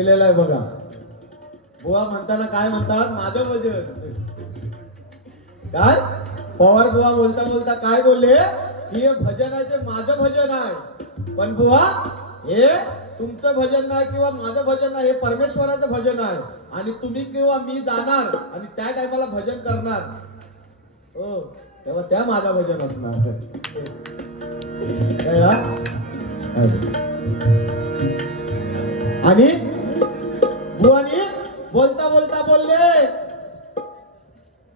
केलेलं आहे बघा. बुवा म्हणताना काय म्हणतात, माझं भजन. काय पवार बुवा बोलता बोलता काय बोलले की हे भजन आहे ते माझं भजन आहे, पण बुवा हे तुमचं भजन नाही किंवा माझं भजन नाही, हे परमेश्वराचं भजन आहे. आणि तुम्ही किंवा मी जाणार आणि त्या टायमाला भजन करणार, हो तेव्हा त्या माझं भजन असणार. आणि बुवानी बोलता बोलता बोलले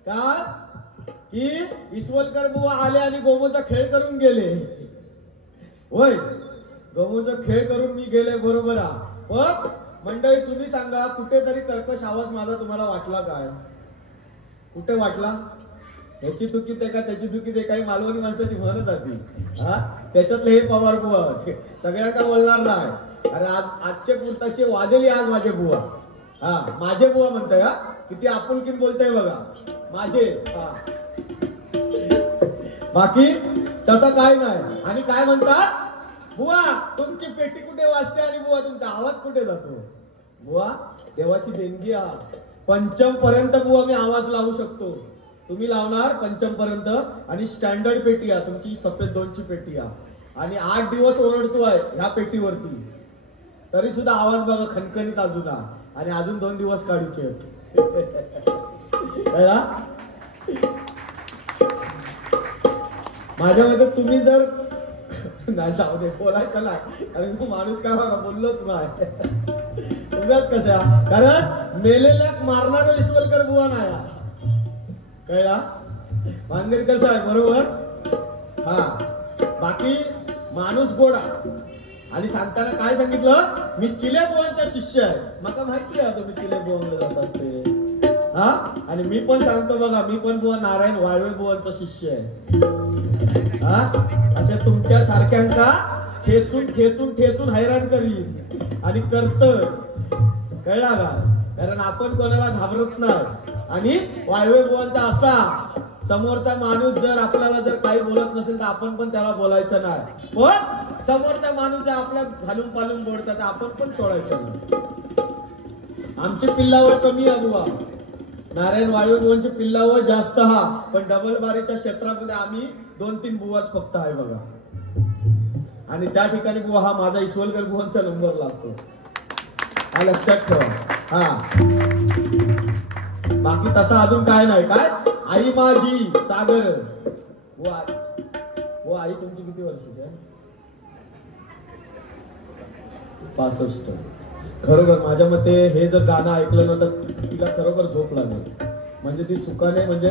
का की इसवलकर बुवा आले आणि गोमूचा खेळ करून गेले. होय, गोमूचा खेळ करून मी गेले, बरोबर आहे. पण मंडळी तुम्ही सांगा, कुठेतरी कर्कश आवाज माझा तुम्हाला वाटला काय? कुठे वाटला? याची चुकी ते का त्याची चुकी ते, काही मालवणी माणसाची म्हणत जाती. हा, त्याच्यातले हे पवार बुवा सगळ्या का बोलणार नाही. अरे आजचे पुरताचे वाजली आज माझे बुवा. हा, माझे बुवा म्हणताय का किती आपुलकीन बोलताय बघा, माझे. हा, बाकी तसं काय नाही. आणि काय म्हणतात, बुवा तुमची पेटी कुठे वाजते आणि बुवा तुमचा आवाज कुठे जातो? बुवा देवाची देणगी आहे. पंचम पर्यंत बुवा मी आवाज लावू शकतो, तुम्ही लावणार पंचम पर्यंत. आणि स्टँडर्ड पेटी आहे तुमची, सफेद दोनची पेटी आहे. आणि 8 दिवस ओरडतोय ह्या पेटीवरती, तरी सुद्धा आवाज बघा खणखणीत अजून आहे. आणि अजून 2 दिवस काढीचे. माझ्या मते तुम्ही जर नाही जाऊ दे बोलायचं नाही, आणि तू माणूस काय बघा बोललोच नाही. उगाच कशा, कारण मेलेल्या मारणारा इसवलकर बुवा नाही. कळला मांगेर कसं आहे, बरोबर. हा, बाकी माणूस गोडा. आणि सांगताना काय सांगितलं, मी चिले बुवांचा शिष्य आहे. मला माहिती आहे तुम्ही चिले बुवांना जात असते. हा, आणि मी पण सांगतो बघा, मी पण बुवा नारायण वाळवे बुवांचा शिष्य आहे. हा, अशा तुमच्या सारख्यांका ठेचून ठेचून ठेचून हैराण करीन आणि करतोय. कळला का? कारण आपण कोणाला घाबरत नाही. आणि वाळवे बुवांचा असा, समोरचा माणूस जर आपल्याला जर काही बोलत नसेल तर आपण पण त्याला बोलायचं नाही. पण समोरचा माणूस जर आपल्या घालून पालून बोलतात आपण पण सोडायचं नाही. आमची पिल्लावर कमी आहे बुवा, नारायण वाळवे बुवांची पिल्लावर जास्त. हा, पण डबल बारीच्या क्षेत्रामध्ये आम्ही 2-3 बुवाच फक्त आहे बघा. आणि त्या ठिकाणी बुवा हा माझा इसवलकर बुवांचा नंबर लागतो, हा लक्षात ठेवा. हा, बाकी तसा अजून काय नाही. काय आई माझी सागर, वो आई तुमची किती वर्षाची आहे? 65. खरोखर माझ्या मते हे जर गाणं ऐकलं ना तर तिला खरोखर झोप लागेल. म्हणजे ती सुखाने, म्हणजे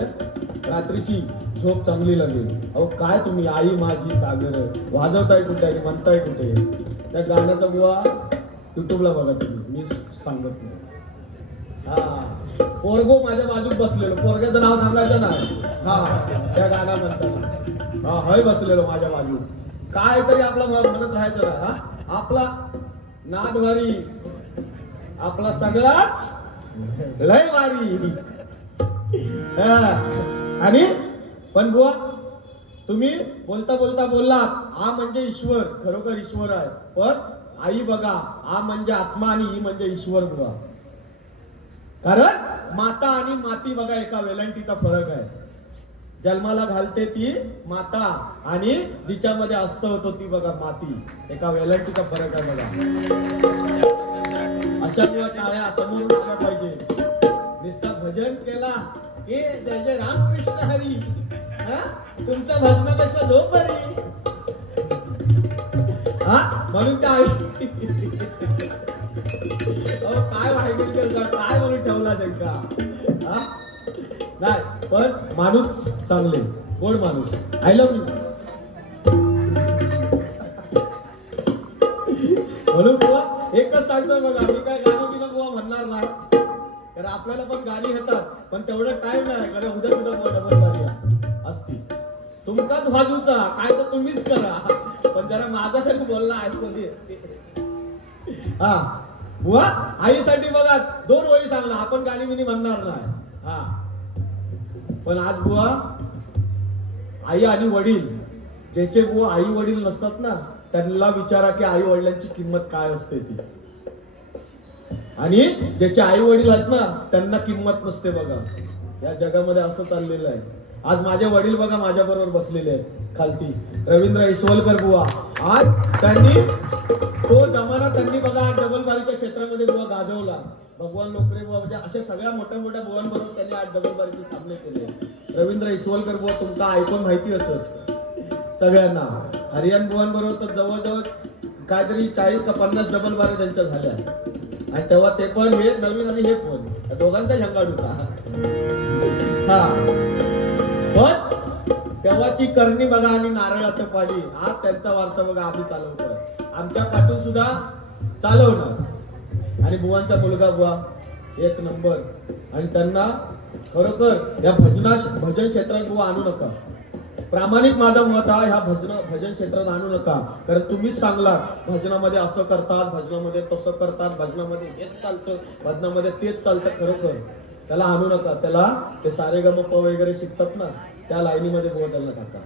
रात्रीची झोप चांगली लागेल. अहो काय तुम्ही आई माझी सागर वाजवताय कुठे आणि म्हणताय कुठे? त्या गाण्याचा बुवा युट्यूबला बघा तुम्ही, मी सांगत नाही. हा, पोरगो माझ्या बाजूक बसलेलो, पोरग्याचं नाव सांगायचं नाही. हा, त्या गाणं म्हणताना हा हय बसलेलो माझ्या बाजू, काय तरी आपला म्हणत राहायचं ना. हा, आपला नाद वारी, आपला सगळाच लय वारी. आणि पण बुवा तुम्ही बोलता बोलता बोललात, आ म्हणजे ईश्वर, खरोखर ईश्वर आहे. पण आई बघा, आ म्हणजे आत्मा आणि ही म्हणजे ईश्वर बुवा. कारण माता आणि माती बघा एका वेलांटीचा फरक आहे. जन्माला घालते ती माता आणि जिच्यामध्ये असत होतो ती बघा माती, एका वेलांटीचा फरक आहे बघा. अशा किंवा टाळ्या समोरून आल्या पाहिजे. नुसता भजन केला हे जय जय रामकृष्ण हरी, तुमच्या भजनापेक्षा झोप बरी. हा, म्हणून काय काय वाईट काय म्हणून ठेवला शंका. नाही, पण माणूस चांगले, गोड माणूस. I love you. म्हणून बुवा एकच सांगतोय बघा, मी काय गाणं बिणं बुवा म्हणणार नाही, कारण आपल्याला पण गाणी येतात, पण तेवढं टाइम नाही. कारण उद्या सुद्धा डबल गाणी असती. तुमकाच वाजूचा काय तर तुम्हीच करा, पण जरा माझ्यासाठी बोलला ऐकून दे. हा बुवा, आईसाठी बघा 2 ओळी सांगणार, आपण गाणी बिणी म्हणणार नाही. हा, पण आज बुवा आई आणि वडील, ज्याचे बुवा आई वडील नसतात ना, त्यांना विचारा की आई वडिलांची किंमत काय असते ती. आणि ज्याचे आई वडील आहेत ना त्यांना किंमत नसते बघा. या जगामध्ये असं चाललेलं आहे. आज माझे वडील बघा माझ्या बरोबर बसलेले आहेत खालती, रवींद्र इसवलकर बुवा. आज त्यांनी तो जमाना त्यांनी बघा डबलबारीच्या क्षेत्रामध्ये बुवा गाजवला. भगवान लोकरे बुवा म्हणजे अशा सगळ्या मोठ्या मोठ्या बुवांबरोबर त्यांनी आज डबलबारीचे सामने केले. रवींद्र इसवलकर बुवा तुमका ऐकून माहिती असत सगळ्यांना. हरियाण बुवांबरोबर तर जवळजवळ काहीतरी 40 का 50 डबलबारी त्यांच्या झाल्या. आणि तेव्हा ते पण हे नवीन आणि हे पण दोघांचा झंगाट होता. हा पण तेव्हाची करणी बघा आणि नारळाचं पाणी आज त्यांचा वारसा बघा आम्ही चालवतोय. आमच्या पाठून सुद्धा चालवणार. आणि बुवांचा मुलगा बुवा एक नंबर. आणि त्यांना खरोखर या भजन क्षेत्रात बुवा आणू नका. प्रामाणिक माझा मत आहे, ह्या भजन क्षेत्रात आणू नका. कारण तुम्हीच सांगलात भजनामध्ये असं करतात, भजनामध्ये तसं करतात, भजनामध्ये हेच चालतं, भजनामध्ये तेच चालतं. खरोखर त्याला आणू नका. त्याला ते सारेगमप वगैरे शिकतात ना त्या लाईनीमध्ये बुवा त्यांना टाका.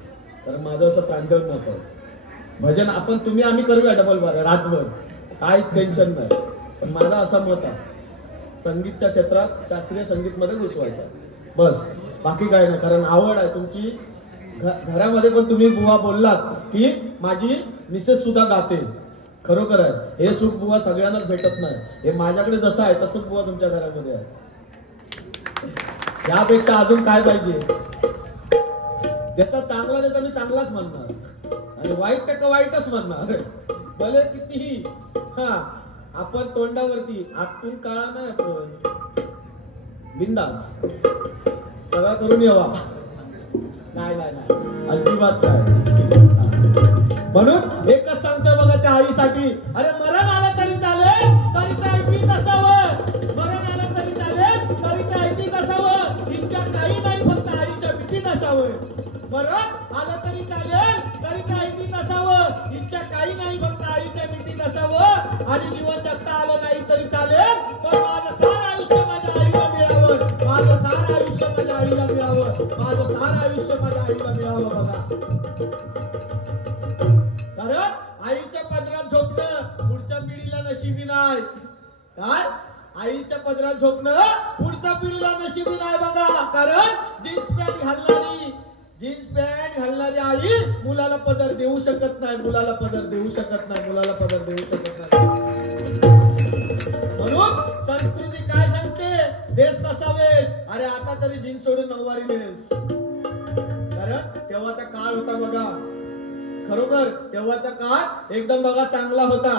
कारण माझं असं प्रांजळ मत आहे. भजन आपण तुम्ही आम्ही करूया डबल बार रातभर, काही टेन्शन नाही. पण माझं असं मत आहे संगीतच्या क्षेत्रात शास्त्रीय संगीत मध्ये घुसवायचं बस, बाकी काय नाही. कारण आवड आहे तुमची. घरामध्ये पण तुम्ही बुवा बोललात की माझी मिसेस सुद्धा गाते. खरोखर आहे हे सुख बुवा सगळ्यांनाच भेटत नाही. हे माझ्याकडे जसं आहे तसंच बुवा तुमच्या घरामध्ये आहे. यापेक्षा अजून काय पाहिजे. देता चांगला देता मी चांगलाच म्हणणार आणि वाईट टक्का वाईटच म्हणणार भले कितीही. हा आपण तोंडावरती आतून काळा नाही, आपण बिंदास सगळा करून यावा. नाही नाही नाही अजिबात काय. म्हणून एकच सांगतोय बघा त्या आईसाठी, अरे मरण आलं तरी चालेल तरी ते ऐकीत असावं. मरण आलं तरी चालेल तरी ते ऐकीत असावं. हिच्या काही नाही फक्त आईच्या मिठीत असावं. मरण आलं तरी चालेल तरी ते ऐकीत असावं. हिच्या काही नाही फक्त आईच्या मिठीत असावं. आणि जीवन जगता आलं नाही तरी चालेल पण माझं सारं आयुष्य माझ्या आईला मिळावं. माझं सारं आयुष्य माझ्या आईला मिळावं. माझं सारं आयुष्य माझ्या आईला मिळावं बघा. कारण आईच्या पदरात झोपणं पुढच्या पिढीला नशिबी नाही. काय आईच्या पदरात झोपणं पुढच्या पिढीला नशिबी नाही बघा. कारण जीन्स पॅन्ट घालणारी आई मुलाला पदर देऊ शकत नाही. मुलाला पदर देऊ शकत नाही. मुलाला पदर देऊ शकत नाही. म्हणून संस्कृती काय सांगते, देश तसा वेश. अरे आता तरी जीन्स सोडून नऊवारी नेस. कारण तेव्हाचा काळ होता बघा. खरोखर तेव्हाचा काळ एकदम बघा चांगला होता.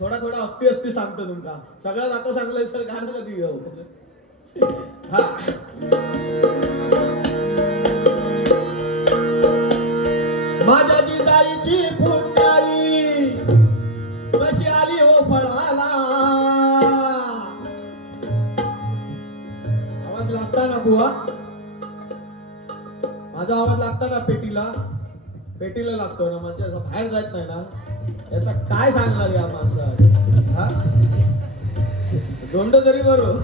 थोडा थोडा अस्ती सांगतो तुमका. सगळ्यात आता सांगलंय तर गाणं कधी घेऊ. हा माझ्या जिजाईची पुण्याई कशी आली हो फळाला. आवाज लागता ना बुवा, माझा आवाज लागता ना पेटीला लागतो ना. म्हणजे बाहेर जात नाही ना. याचा काय सांगणार या माणसाला. हा दोंड तरी बरोबर.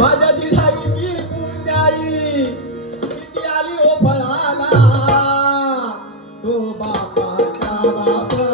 माझ्या जिजाईची पुण्याई किती आली हो फळाला. तो बापाचा बाप तो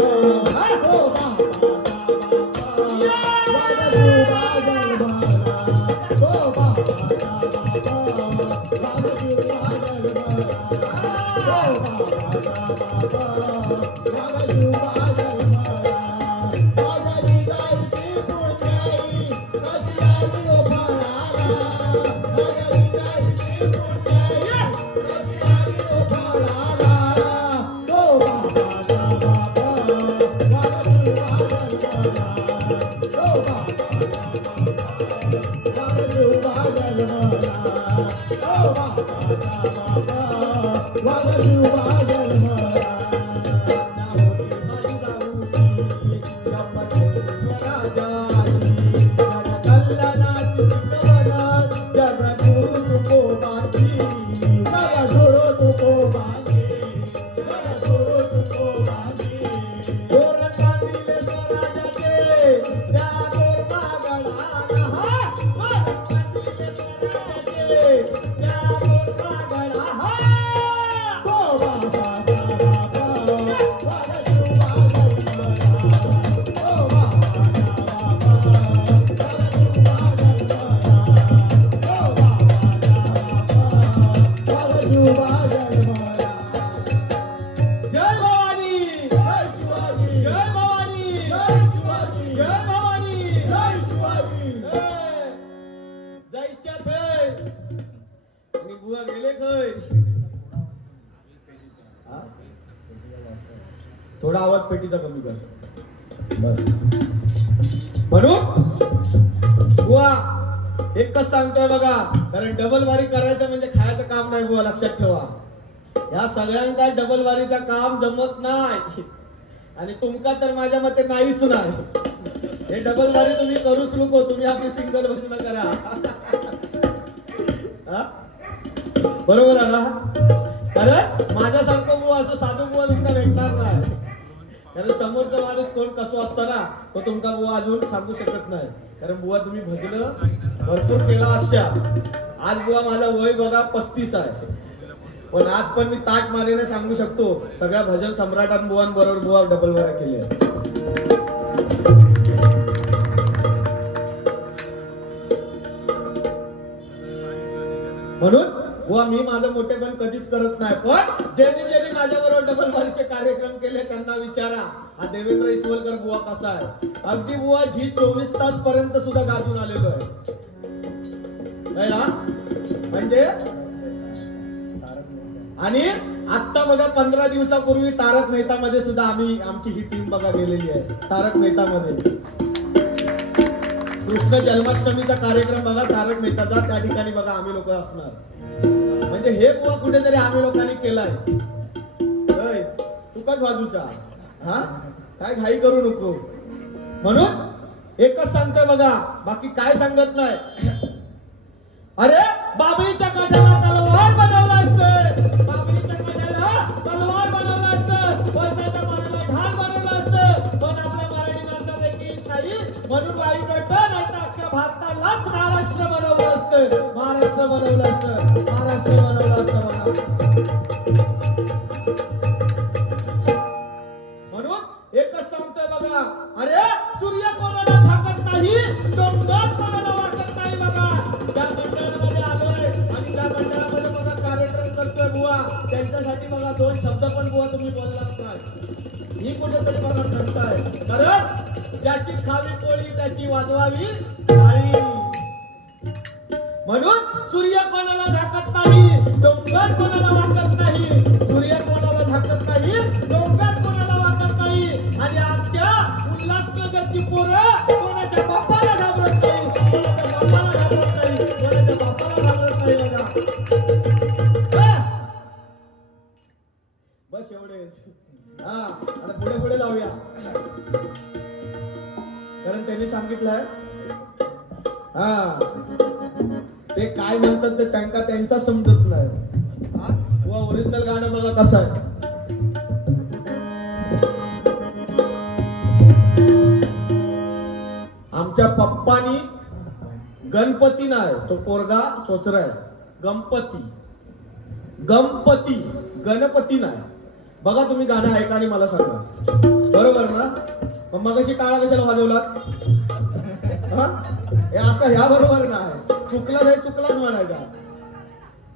आईच्या थय आणि बुवा गेले खय. थोडा आवाज पेटीचा कमी कर. म्हणून बुवा एकच सांगतोय बघा, कारण डबल वारी करायचं म्हणजे खायचं काम नाही बुवा, लक्षात ठेवा. या सगळ्यांका डबल वारीचा काम जमत नाही आणि तुमका तर माझ्या मते नाहीच नाही. हे डबल वारी तुम्ही करूच नको, तुम्ही आपली सिंगल भजन करा. बरोबर आहे ना? कारण माझ्यासारखं बुवा असं साधू बुवा तुमका भेटणार नाही. कारण समोरचा माणूस कोण कसं असतं ना, तो तुमका बुवा अजून सांगू शकत नाही. कारण बुवा तुम्ही भजन भरपूर केला अशा. आज बुवा माझा वय बघा 35 आहे, पण आज पण मी ताट मारीने सांगू शकतो सगळ्या भजन सम्राटां बुवांबरोबर बुवा डबल वाऱ्या केल्या. म्हणून बुवा मी माझं मोठेपण कधीच करत नाही, पण ज्यांनी ज्यांनी माझ्याबरोबर डबल वारीचे कार्यक्रम केले त्यांना विचारा हा देवेंद्र इसवलकर बुवा कसा आहे. अगदी बुवा झी 24 तास पर्यंत सुद्धा गाजून आलेलो आहे. म्हणजे आणि आता बघा 15 दिवसापूर्वी तारक मेहता मध्ये सुद्धा आमची ही टीम बघा गेलेली आहे. तारक मेहता मध्ये कृष्ण जन्माष्टमीचा कार्यक्रम बघा तारक मेहताचा, त्या ठिकाणी बघा आम्ही लोक असणार. म्हणजे हे बुवा कुठेतरी आम्ही लोकांनी केलाय. तुकाच बाजूचा हा काय घाई करू नको. म्हणून एकच सांगतोय बघा, बाकी काय सांगत नाही. अरे बाबळीच्या काठाला तलवार बनवला असतं, बाबळीच्या काठाला तलवार बनवला असतं, पैशाच्या माराला ढाल बनवला असतं, पण आपल्या मराठी माणसाला देखील काही म्हणून बाई नव्हतं, नाही तर अख्ख्या भारतालाच महाराष्ट्र बनवलं असतं, महाराष्ट्र बनवलं असतं, महाराष्ट्र बनवलं असतं बघा. म्हणून एकच सांगतोय बघा, अरे सूर्य कोणाला झाकत नाही, डोंगर कोणाला वाकत नाही बघा. त्या मंडळामध्ये आलोय आणि त्या मंडळामध्ये बघा कार्यक्रम करतोय बुवा, त्यांच्यासाठी बघा 2 शब्द पण बुवा तुम्ही बोललाच नाही. ही कुठेतरी बघा सांगताय, कारण ज्याची खावी पोळी त्याची वाजवावी टाळी. म्हणून सूर्य कोणाला झाकत नाही, डोंगर कोणाला वाकत नाही, सूर्य कोणाला झाकत नाही, डोंगर कोणाला वाकत नाही. आणि आमच्या उल्हासनगरची पोरं कोणाच्या बाप्पाला घाबरत नाही, कोणाच्या बाप्पाला घाबरत नाही, कोणाच्या बाप्पाला घाबरत नाही बघा. बस एवढेच. हा आता पुढे पुढे जाऊया, कारण त्यांनी सांगितलंय हा ते काय म्हणतात ते त्यांचा समजत नाही. हा ओरिजिनल गाणं बघा कसं आहे. आमच्या पप्पानी गणपती नाही, तो पोरगा चोचरा आहे. गणपती गणपती नाही. बघा तुम्ही गाणं ऐका आणि मला सांगा, बरोबर ना? मग मगाशी टाळा कशाला वाजवला? हे असं ह्या बरोबर नाही, चुकला नाही, चुकलाच म्हणायचा.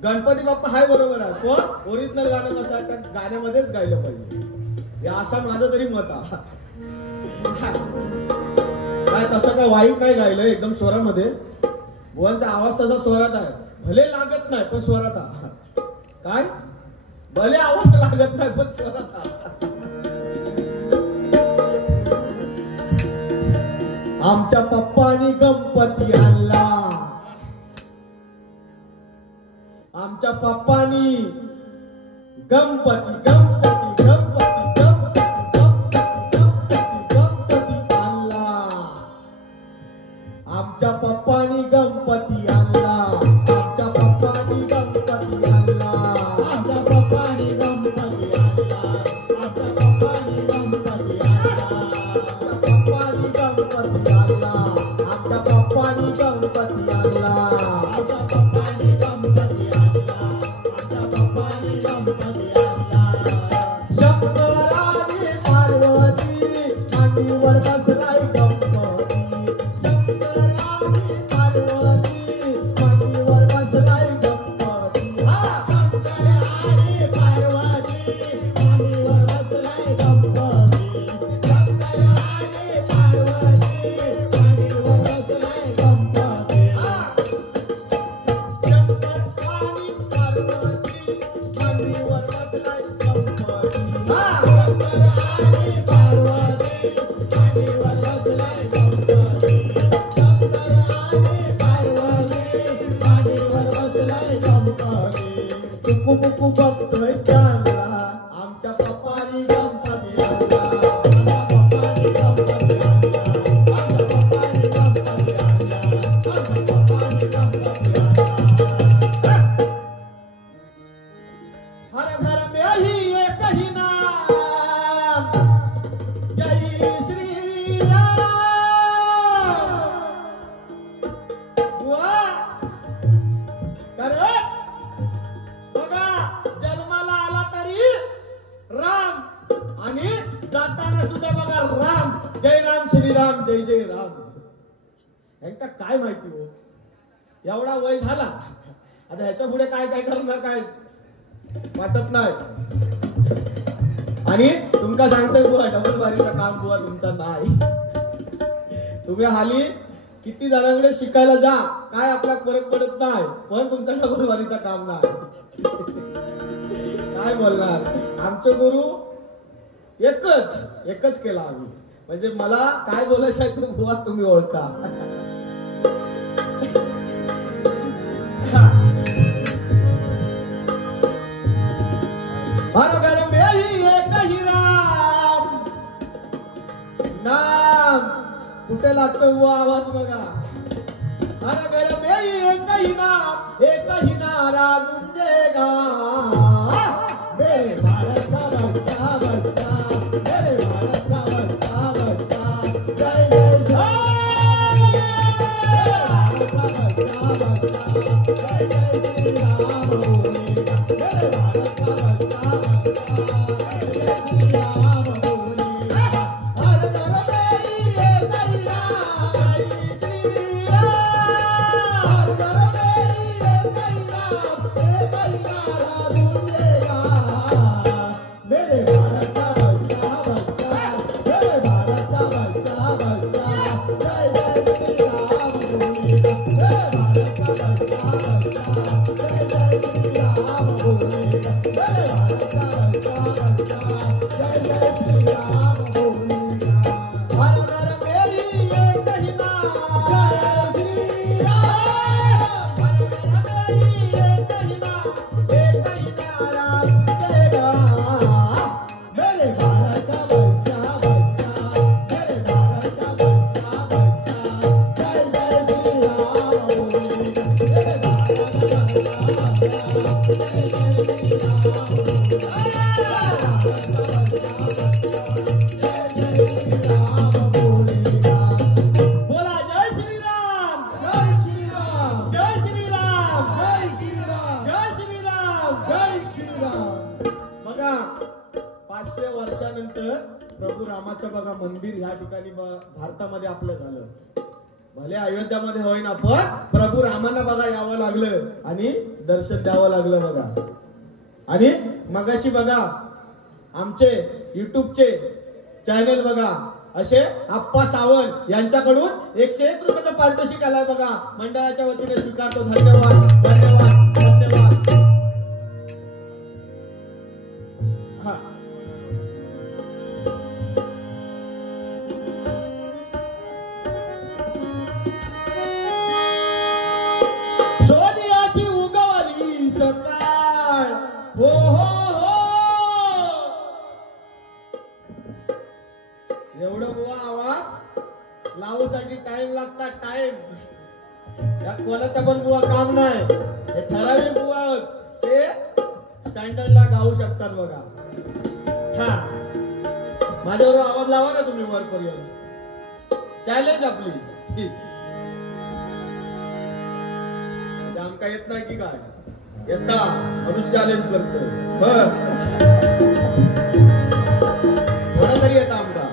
गणपती बाप्पा हाय बरोबर आहे, पण ओरिजिनल गाणं कसं आहे त्या गाण्यामध्येच गायलं पाहिजे. हे असं माझं तरी मत आहे. काय तसं काय वाईट नाही गायलं, एकदम स्वरामध्ये. बुवांचा आवाज तसा स्वरात आहे, भले लागत नाही पण स्वरात आहे. काय भले आवाज लागत नाही पण स्वरात आहे. आमच्या पप्पानी गणपती आणला, आमच्या पप्पानी गणपती गणपती गणपती गणपती गणपती गणपती आणला. आमच्या पप्पानी गणपती आणला, आमच्या पप्पानी गणपती आणला, आमच्या पप्पानी गणपती आणला, आमच्या पप्पानी गणपती आणला, पप्पानी गणपती आणला, आमच्या पप्पानी गणपती आणला, आमच्या पप्पानी गणपती आणला, आमच्या पप्पानी गणपती आणला. शंकराने पार्वती मांडीवर बसलाय गणपती, शंकराने पार्वती मांडीवर बसलाय गणपती. शंकराने पार्वती मांडीवर बसलाय गणपती, शंकराने पार्वती मांडीवर बसलाय गणपती. तू बघतोय त्याला आमच्या पप्पानी गणपती आणला, आमच्या पप्पानी गणपती आणला, आमच्या पप्पानी गणपती आणला, आमच्या पप्पानी गणपती आणला. हर घर में ही एक ही नाम जय श्री राम. बघा जन्माला आला तरी राम आणि जाताना सुद्धा बघा राम, जय राम श्रीराम जय जय राम. यांना काय माहिती हो, एवढा वय झाला आता ह्याच्या पुढे काय काय करणार काय वाटत नाही. आणि तुमका सांगतोय बुवा डबल बारीचं काम बुवा तुमचा नाही. तुम्ही हाली किती जणांकडे शिकायला जा, काय आपला फरक पडत नाही, पण तुमचा डबल बारीचं काम नाही. काय बोलणार, आमचे गुरु एकच केला आम्ही, म्हणजे मला काय बोलायचं आहे ते बुवा तुम्ही ओळखा. हर घर में ही एक ही राम नाम. कुठे लागतो वो आवाज बघा. हर घर में ही एक ही नारा गूंजेगा. मेरे भारत का बच्चा बच्चा, मेरे भारत का बच्चा बच्चा, जय जय जय. मेरे भारत का बच्चा बच्चा, जय जय श्री राम बोलेगा. मेरे भारत का बच्चा बच्चा, जय जय श्री राम बोलेगा. हर घर में ही एक ही राम, जय श्री राम. हर घर में ही एक ही राम, एक ही नारा गूंजेगा. मेरे भारत का बच्चा बच्चा, मेरे भारत का बच्चा बच्चा, जय जय श्री राम बोलेगा. मेरे भारत का बच्चा बच्चा, जय जय श्री राम बोलेगा. मेरे भारत का बच्चा बच्चा, जय जय श्री राम बोलेगा. हर घर मेरी एक ही नाम, जय श्री राम. हर घर मेरी एक ही नाम, एक ही नारा गूंजेगा. मेरे भारत का बच्चा बच्चा, मेरे भारत का बच्चा बच्चा, जय जय श्री राम बोलेगा. मेरे भारत का बच्चा बच्चा, जय जय श्री राम बोलेगा. बोला जय श्री राम, जय श्री राम, जय श्री राम, जय श्री राम, जय श्री राम, जय श्री राम. बघा 500 वर्षानंतर प्रभू रामाचं बघा मंदिर या ठिकाणी भारतामध्ये आपलं झालं. भले अयोध्यामध्ये होईना, पण प्रभू रामांना बघा यावं लागलं आणि दर्शन द्यावं लागलं बघा. आणि मगाशी बघा आमचे युट्यूबचे चॅनल बघा असे आप्पा सावंत यांच्याकडून 101 रुपयाचा पारितोषिक आलाय बघा. मंडळाच्या वतीने स्वीकारतो. धन्यवाद धन्यवाद धन्यवाद. हा सोनियाची उगवली सकाळ, हो हो हो. एवढं बुवा आवाज लावूसाठी टाइम लागतात. टाइम या कोणाचा पण बुवा काम नाही. हे ठराविक बुवा ते स्टँडर्डला गाऊ शकतात बघा. हा माझ्यावर आवाज लावा ना तुम्ही वरपर्यंत. चॅलेंज आपली. आमका येत नाही की काय येता म्हणून चॅलेंज करतोय. बर थोडा तरी येता आमका.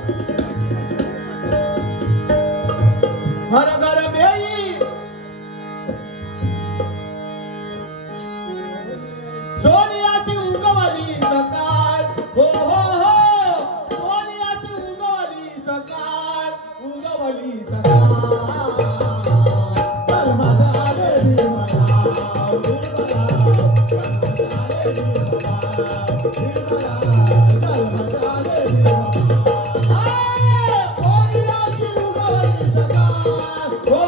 हर घर में सोनियाची उगवली सकाळ, हो हो हो. सोनियाची उगवली सकाळ, उगवली सकाळ. हो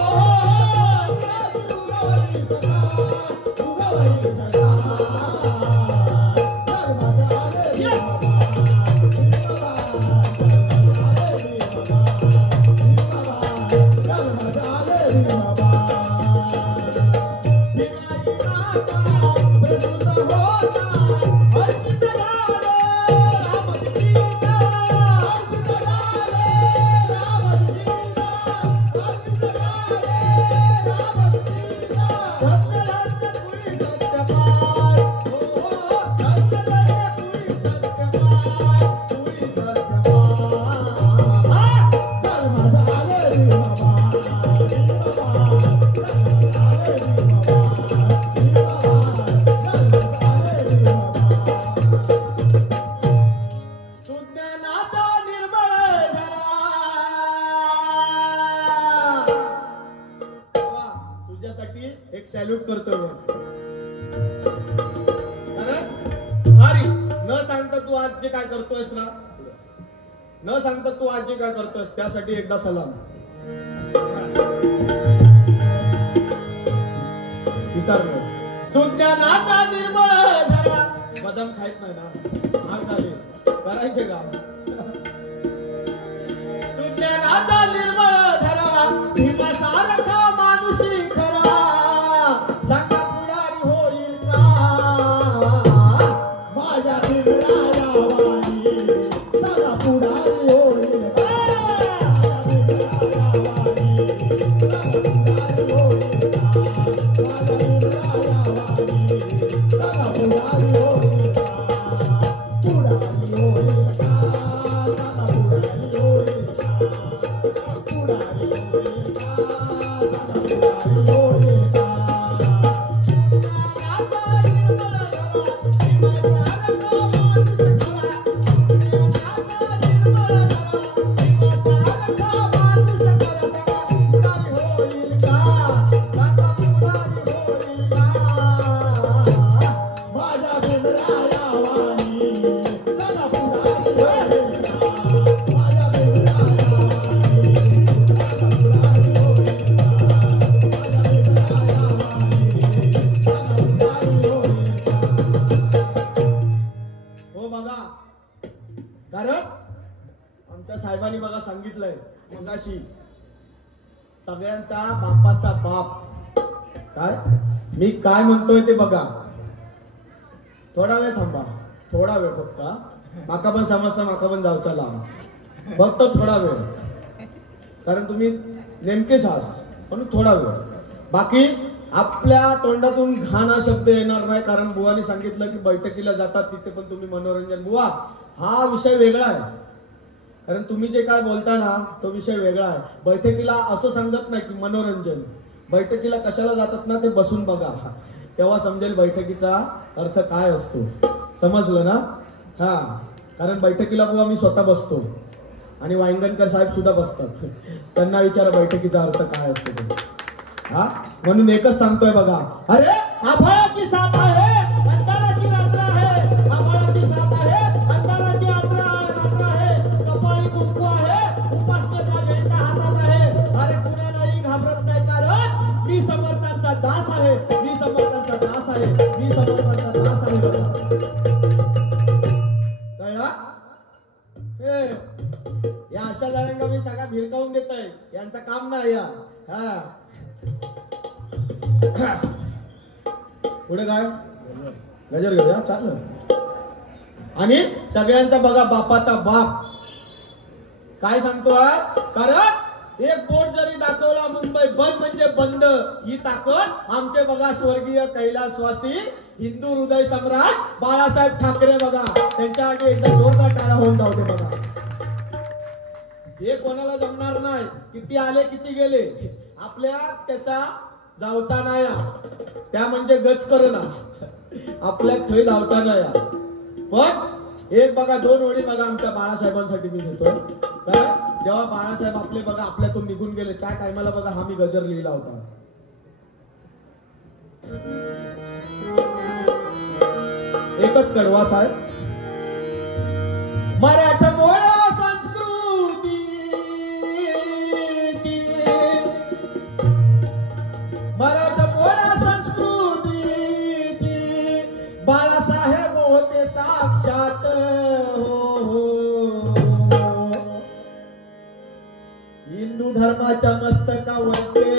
एक सॅल्यूट करतोय हरी न सांगता तू आज जे काय करतोयस ना न सांगता तू आज जे काय करतोयस त्यासाठी एकदा सलाम विसरलो सुज्ञानाचा निर्मळ झाला बदाम खायत नाही ना महाग झाले करायचे का सुज्ञानाचा निर्मळ झाला भीमासारखा माणुसी खरा सांगा पुढारी होईल का माझ्या भीमराया वाणी सांगा पुढारी होईल का साहेबांनी बघा सांगितलंय मगाशी सगळ्यांचा बापाचा बाप काय मी काय म्हणतोय ते बघा थोडा वेळ थांबा थोडा वेळ फक्त माका पण समजता माका पण जाऊचा लांब फक्त थोडा वेळ कारण तुम्ही नेमकेच आहात म्हणून थोडा वेळ बाकी आपल्या तोंडातून घाण हा शब्द येणार नाही कारण बुवानी सांगितलं की बैठकीला जातात तिथे पण तुम्ही मनोरंजन बुवा हा विषय वेगळा आहे कारण तुम्ही जे काय बोलता ना तो विषय वेगळा आहे बैठकीला असं सांगत नाही की मनोरंजन बैठकीला कशाला जातात ना ते बसून बघा तेव्हा समजेल बैठकीचा अर्थ काय असतो समजलं ना हा कारण बैठकीला बुवा मी स्वतः बसतो आणि वांगणकर साहेब सुद्धा बसतात त्यांना विचारा बैठकीचा अर्थ काय असतो हा म्हणून एकच सांगतोय बघा अरे आभाळाची साथ आहे अंधाराची रात्र आहे आभाळाची साथ आहे अंधाराची रात्र आहे कपाळी कुंकू आहे उपासनेचा झेंडा हातात आहे अरे कुणालाही घाबरत नाही कारण मी समर्थांचा दास आहे मी समर्थांचा दास आहे मी समर्थांचा दास आहे कळला या अशा जणांना मी सगळा भिरकावून देतोय यांचं काम नाही या हा पुढे काय गजर घेऊया चाललं आणि सगळ्यांचा बघा बापाचा बाप काय सांगतोय कारण एक बोर्ड जरी दाखवला मुंबई बंद म्हणजे बंद ही ताकद आमचे बघा स्वर्गीय कैलासवासी हिंदू हृदय सम्राट बाळासाहेब ठाकरे बघा त्यांच्या आधी एकदा जोरदार टाळा होऊन जाऊ दे बघा हे कोणाला जमणार नाही किती आले किती गेले आपल्या त्याचा जावचा नाही त्या म्हणजे गच करना आपल्या थै जावचा नाही पण एक बघा दोन ओळी बघा आमच्या बाळासाहेबांसाठी मी घेतोय काय जेव्हा बाळासाहेब आपले बघा आपल्यातून निघून गेले त्या टायमाला बघा हा मी गजर लिहिला होता एकच कडवा साहेब मराठमोळा मराठमोळा संस्कृतीची बाळासाहेब होते साक्षात हिंदू धर्माच्या मस्तकावरचे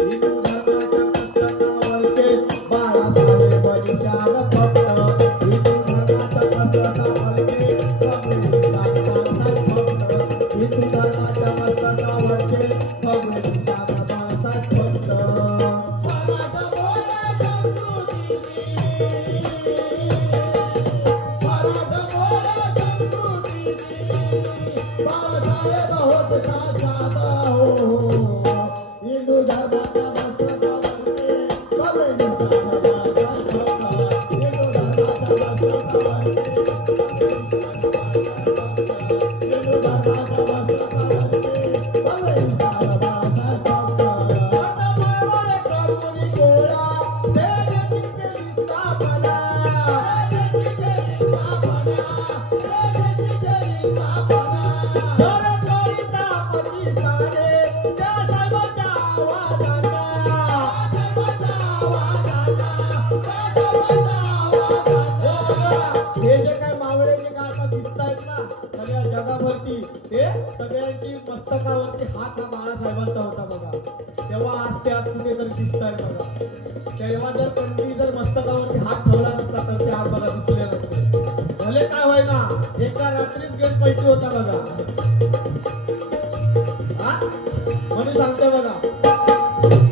हिंदू धर्माच्या मस्तकावरचे हे जे काय मावळे जे काय आता दिसतायत ना सगळ्या जगाभरती ते सगळ्यांची मस्तकावरती हात हा बाळासाहेबांचा होता बघा. तेव्हा आज ते आज कुठेतरी दिसतायत बघा. तेव्हा जर त्यांनी जर मस्तकावरती हात ठेवला नसता तर ते आज बघा दिसले नसते. भले काय होईना एका रात्रीत गेट पैकी होता बघा. हा म्हणून सांगते बघा.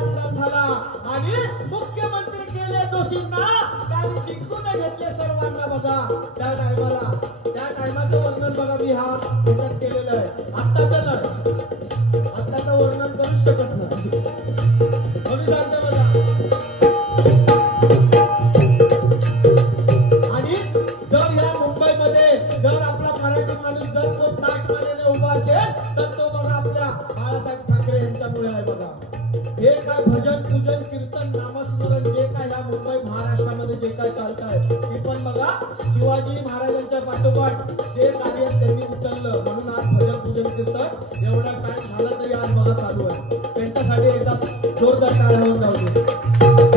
आणि मुख्यमंत्री केले दोषींना त्यांनी जिंकून घेतले सर्वांना बघा. त्या टायमाचं वर्णन बघा मी हा याच्यात केलेलं आहे. आत्ताचं नाही, आत्ताचं वर्णन करू शकत नाही म्हणून सांगते बघा. आणि जर या मुंबईमध्ये जर आपला मराठी माणूस जर तो ताटमानेने उभा असेल तर तो बघा आपल्या बाळासाहेब ठाकरे यांच्यामुळे आहे बघा. हे काय भजन पूजन कीर्तन नामस्मरण जे काय या मुंबई महाराष्ट्रामध्ये जे काय चालत आहे ते पण बघा शिवाजी महाराजांच्या पाठोपाठ जे कार्य त्यांनी उचललं म्हणून आज भजन पूजन कीर्तन एवढा टाइम झाला तरी आज बघा चालू आहे. त्यांच्यासाठी एकदा जोरदार टाळ्या होऊन जाऊ.